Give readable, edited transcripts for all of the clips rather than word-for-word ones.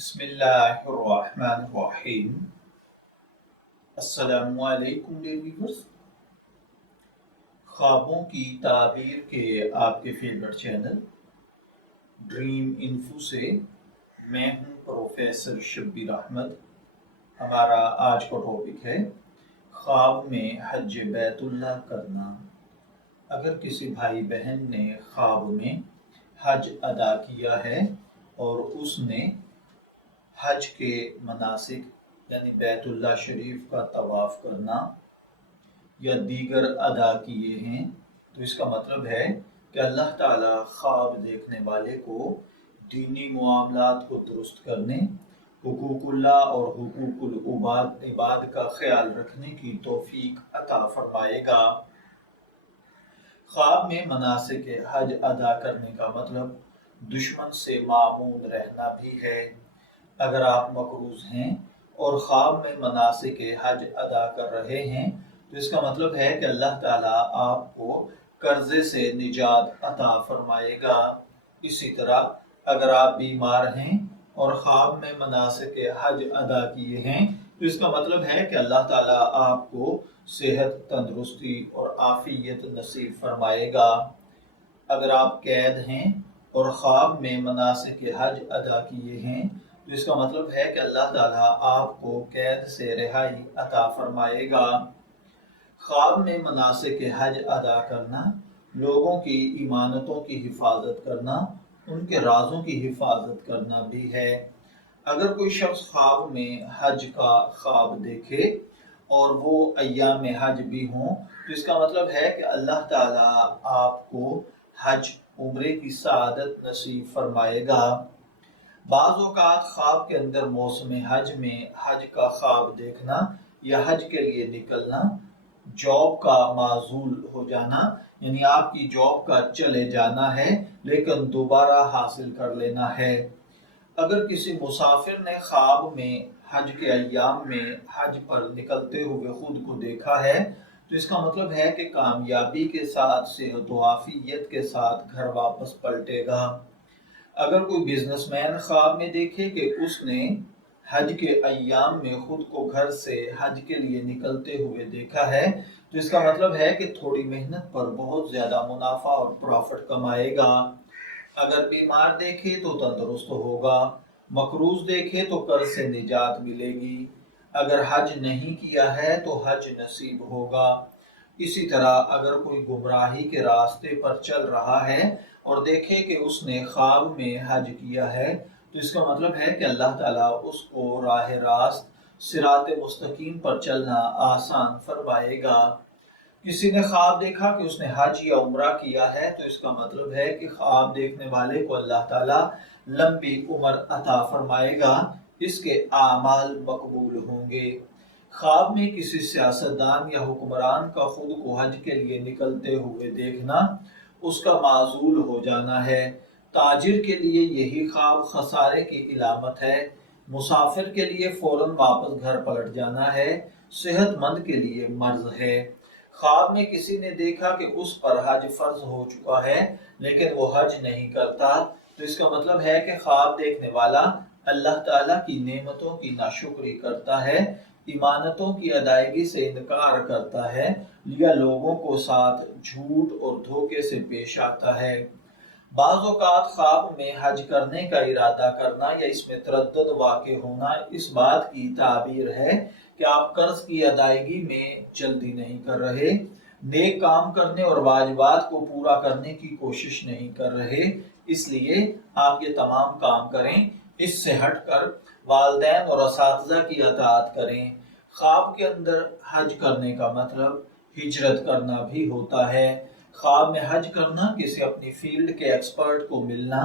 بسم اللہ الرحمن الرحیم۔ السلام علیکم ڈیئر ویورز، خوابوں کی تعبیر کے آپ کے فیورٹ چینل ڈریم انفو سے میں ہوں پروفیسر شبیر احمد۔ ہمارا آج کا ٹاپک ہے خواب میں حج بیت اللہ کرنا۔ اگر کسی بھائی بہن نے خواب میں حج ادا کیا ہے اور اس نے حج کے مناسک یعنی بیت اللہ شریف کا طواف کرنا یا دیگر ادا کیے ہیں تو اس کا مطلب ہے کہ اللہ تعالیٰ خواب دیکھنے والے کو دینی معاملات کو درست کرنے، حقوق اللہ اور حقوق العباد کا خیال رکھنے کی توفیق عطا فرمائے گا۔ خواب میں مناسک حج ادا کرنے کا مطلب دشمن سے معمون رہنا بھی ہے۔ اگر آپ مقروض ہیں اور خواب میں مناسک حج ادا کر رہے ہیں تو اس کا مطلب ہے کہ اللہ تعالیٰ آپ کو قرضے سے نجات عطا فرمائے گا۔ اسی طرح اگر آپ بیمار ہیں اور خواب میں مناسک حج ادا کیے ہیں تو اس کا مطلب ہے کہ اللہ تعالیٰ آپ کو صحت، تندرستی اور عافیت نصیب فرمائے گا۔ اگر آپ قید ہیں اور خواب میں مناسک حج ادا کیے ہیں تو اس کا مطلب ہے کہ اللہ تعالیٰ آپ کو قید سے رہائی عطا فرمائے گا۔ خواب میں مناسک حج ادا کرنا لوگوں کی ایمانتوں کی حفاظت کرنا، ان کے رازوں کی حفاظت کرنا بھی ہے۔ اگر کوئی شخص خواب میں حج کا خواب دیکھے اور وہ ایام حج بھی ہوں تو اس کا مطلب ہے کہ اللہ تعالیٰ آپ کو حج عمرے کی سعادت نصیب فرمائے گا۔ بعض اوقات خواب کے اندر موسم حج میں حج کا خواب دیکھنا یا حج کے لیے نکلنا جاب کا معزول ہو جانا، یعنی آپ کی جاب کا چلے جانا ہے لیکن دوبارہ حاصل کر لینا ہے۔ اگر کسی مسافر نے خواب میں حج کے ایام میں حج پر نکلتے ہوئے خود کو دیکھا ہے تو اس کا مطلب ہے کہ کامیابی کے ساتھ صحت و عافیت کے ساتھ گھر واپس پلٹے گا۔ اگر کوئی بزنس مین خواب میں دیکھے کہ اس نے حج کے ایام میں خود کو گھر سے حج کے لیے نکلتے ہوئے دیکھا ہے تو اس کا مطلب ہے کہ تھوڑی محنت پر بہت زیادہ منافع اور پروفٹ کمائے گا۔ اگر بیمار دیکھے تو تندرست ہوگا، مقروض دیکھے تو قرض سے نجات ملے گی، اگر حج نہیں کیا ہے تو حج نصیب ہوگا۔ اسی طرح اگر کوئی گمراہی کے راستے پر چل رہا ہے اور دیکھے کہ اس نے خواب میں حج کیا ہے تو اس کا مطلب ہے کہ اللہ تعالیٰ اس کو راہ راست صراط مستقیم پر چلنا آسان فرمائے گا۔ کسی نے خواب دیکھا کہ اس نے حج یا عمرہ کیا ہے تو اس کا مطلب ہے کہ خواب دیکھنے والے کو اللہ تعالیٰ لمبی عمر عطا فرمائے گا، اس کے اعمال مقبول ہوں گے۔ خواب میں کسی سیاستدان یا حکمران کا خود کو حج کے لیے نکلتے ہوئے دیکھنا اس کا معزول ہو جانا ہے۔ تاجر کے لیے یہی خواب خسارے کی علامت ہے، مسافر کے لیے فوراً واپس گھر پلٹ جانا ہے، صحت مند کے لیے مرض ہے۔ خواب میں کسی نے دیکھا کہ اس پر حج فرض ہو چکا ہے لیکن وہ حج نہیں کرتا تو اس کا مطلب ہے کہ خواب دیکھنے والا اللہ تعالیٰ کی نعمتوں کی ناشکری کرتا ہے، ایمانتوں کی ادائیگی سے انکار کرتا ہے یا لوگوں کو ساتھ جھوٹ اور دھوکے سے پیش آتا ہے۔ بعض اوقات خواب میں حج کرنے کا ارادہ کرنا یا اس میں تردد واقع ہونا اس بات کی تعبیر ہے کہ آپ قرض کی ادائیگی میں جلدی نہیں کر رہے، نیک کام کرنے اور واجبات کو پورا کرنے کی کوشش نہیں کر رہے، اس لیے آپ یہ تمام کام کریں، اس سے ہٹ کر والدین اور اساتذہ کی اطاعت کریں۔ خواب کے اندر حج کرنے کا مطلب ہجرت کرنا بھی ہوتا ہے۔ خواب میں حج کرنا کسی اپنی فیلڈ کے ایکسپرٹ کو ملنا،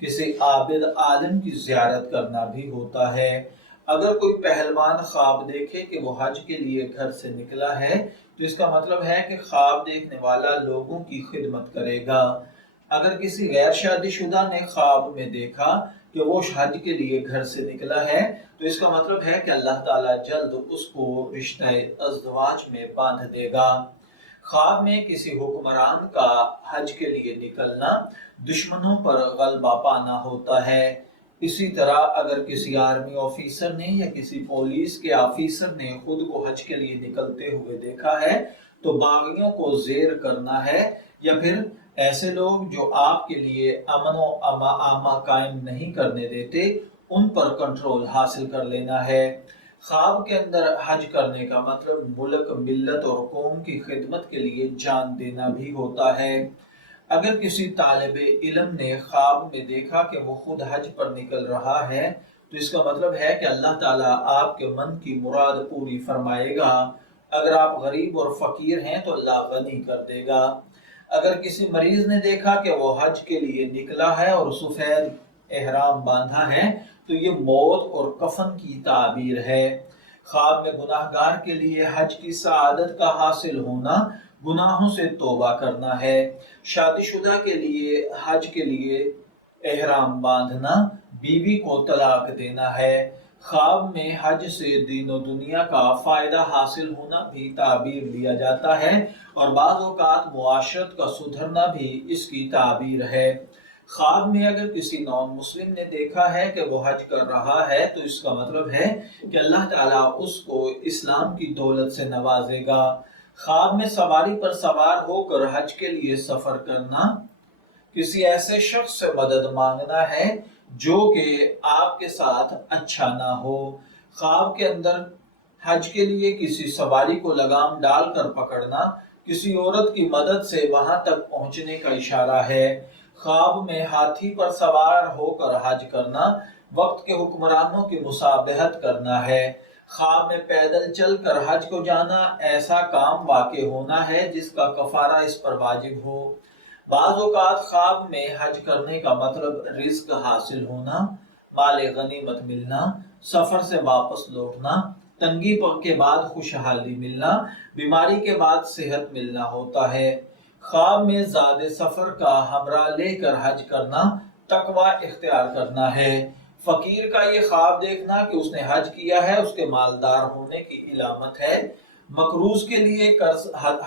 کسی عابد عالم کی زیارت کرنا بھی ہوتا ہے۔ اگر کوئی پہلوان خواب دیکھے کہ وہ حج کے لیے گھر سے نکلا ہے تو اس کا مطلب ہے کہ خواب دیکھنے والا لوگوں کی خدمت کرے گا۔ اگر کسی غیر شادی شدہ نے خواب میں دیکھا کہ وہ حج کے لیے گھر سے نکلا ہے تو اس کا مطلب ہے کہ اللہ تعالیٰ جلد اس کو رشتہ ازدواج میں باندھ دے گا۔ خواب میں کسی حکمران کا حج کے لیے نکلنا دشمنوں پر غلبہ پانا ہوتا ہے، اسی طرح اگر کسی آرمی آفیسر نے یا کسی پولیس کے آفیسر نے خود کو حج کے لیے نکلتے ہوئے دیکھا ہے تو باغیوں کو زیر کرنا ہے، یا پھر ایسے لوگ جو آپ کے لیے امن و اما قائم نہیں کرنے دیتے ان پر کنٹرول حاصل کر لینا ہے۔ خواب کے اندر حج کرنے کا مطلب ملک، ملت اور قوم کی خدمت کے لیے جان دینا بھی ہوتا ہے۔ اگر کسی طالب علم نے خواب میں دیکھا کہ وہ خود حج پر نکل رہا ہے تو اس کا مطلب ہے کہ اللہ تعالیٰ آپ کے من کی مراد پوری فرمائے گا۔ اگر آپ غریب اور فقیر ہیں تو اللہ غنی کر دے گا۔ اگر کسی مریض نے دیکھا کہ وہ حج کے لیے نکلا ہے اور سفید احرام باندھا ہے تو یہ موت اور کفن کی تعبیر ہے۔ خواب میں گناہ گار کے لیے حج کی سعادت کا حاصل ہونا گناہوں سے توبہ کرنا ہے۔ شادی شدہ کے لیے حج کے لیے احرام باندھنا بیوی کو طلاق دینا ہے۔ خواب میں حج سے دین و دنیا کا فائدہ حاصل ہونا بھی تعبیر لیا جاتا ہے، اور بعض اوقات معاشرت کا سدھرنا بھی اس کی تعبیر ہے۔ خواب میں اگر کسی نان مسلم نے دیکھا ہے کہ وہ حج کر رہا ہے تو اس کا مطلب ہے کہ اللہ تعالیٰ اس کو اسلام کی دولت سے نوازے گا۔ خواب میں سواری پر سوار ہو کر حج کے لیے سفر کرنا کسی ایسے شخص سے مدد مانگنا ہے جو کہ آپ کے ساتھ اچھا نہ ہو۔ خواب کے اندر حج کے لیے کسی سواری کو لگام ڈال کر پکڑنا کسی عورت کی مدد سے وہاں تک پہنچنے کا اشارہ ہے۔ خواب میں ہاتھی پر سوار ہو کر حج کرنا وقت کے حکمرانوں کی مصابحت کرنا ہے۔ خواب میں پیدل چل کر حج کو جانا ایسا کام واقع ہونا ہے جس کا کفارہ اس پر واجب ہو۔ بعض اوقات خواب میں حج کرنے کا مطلب رزق حاصل ہونا، مال غنیمت ملنا، سفر سے واپس لوٹنا، تنگی کے بعد خوشحالی ملنا، بیماری کے بعد صحت ملنا ہوتا ہے۔ خواب میں زاد سفر کا ہمراہ لے کر حج کرنا تقوی اختیار کرنا ہے۔ فقیر کا یہ خواب دیکھنا کہ اس نے حج کیا ہے اس کے مالدار ہونے کی علامت ہے۔ مقروض کے لیے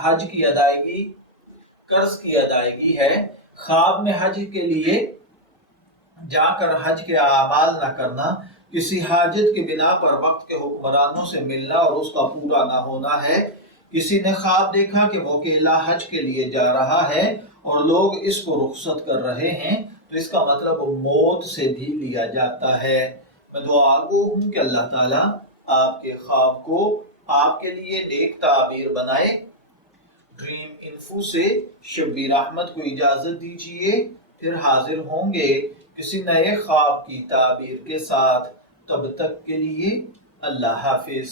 حج کی ادائیگی قرض کی ادائیگی ہے۔ خواب میں حج کے لیے جا کر حج کے اعمال نہ کرنا کسی حاجت کی بنا پر وقت کے حکمرانوں سے ملنا اور اس کا پورا نہ ہونا ہے۔ کسی نے خواب دیکھا کہ وہ اکیلا حج کے لیے جا رہا ہے اور لوگ اس کو رخصت کر رہے ہیں تو اس کا مطلب موت سے بھی لیا جاتا ہے۔ میں دعا گو ہوں کہ اللہ تعالیٰ آپ کے خواب کو آپ کے لیے نیک تعبیر بنائے۔ ڈریم انفو سے شبیر احمد کو اجازت دیجیے، پھر حاضر ہوں گے کسی نئے خواب کی تعبیر کے ساتھ۔ تب تک کے لیے اللہ حافظ۔